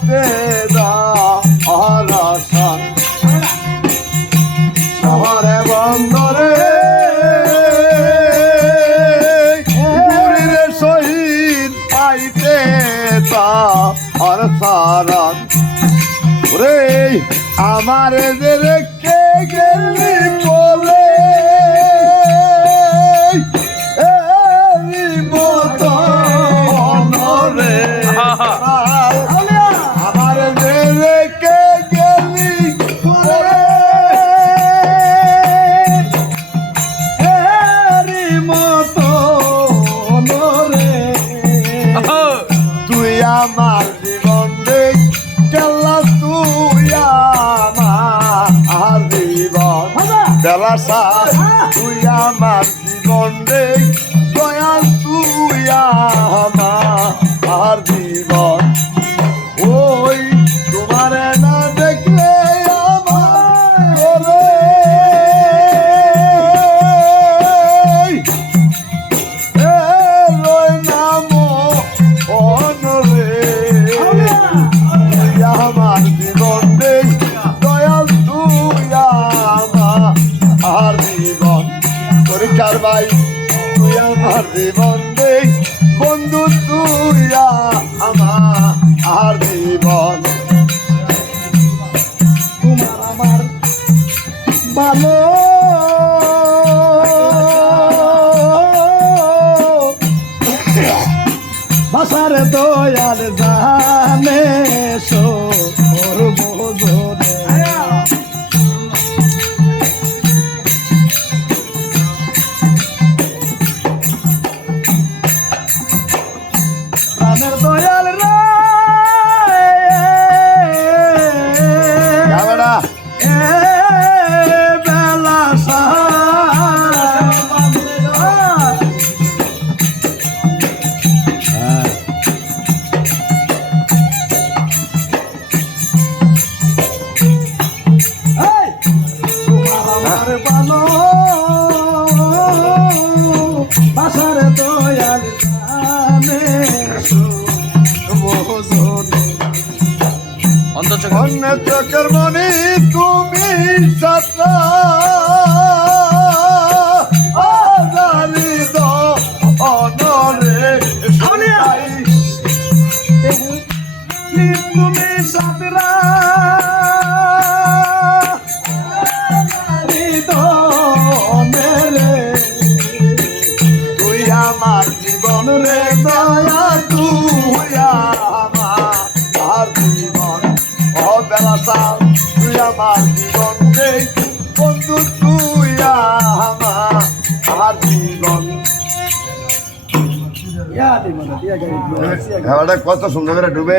পাইতে দর্শন শহরে বন্দরে পুরীর শহীদ পাইতে দর্শন রে আমার যে রেখে গেলি বলে আমার যে রেখে গেলি মতো রে তুই আমার জীবন দেখ কেলা তুই আমার জীবন বেলাসা তুই আমার জীবন দেখ দয়াল তুই আমার জীবন ওই তোমার না দেখলে আমার নাম অনরে আমার জীবন দেখ দয়াল তুই আমার জীবন পরীক্ষার ভাই তুই আমার জীবন দেখ বন্ধু তুই আমার জীবন তোমার আমার ভালো ভাষার দয়াল জানে সোর বোঝনে প্রাণের দয়াল রে বেলা আমার ভালো বাসার দয়াল জানে অন্য চোখের মনে তুমি সত্তা অনরে তুমি সাতরা তুই আমার জীবন রে দয়া তুই আমার জীবন বেলাসা তুই আমার জীবন রে বন্ধু তুই আমার জীবন কত সুন্দর করে ডুবে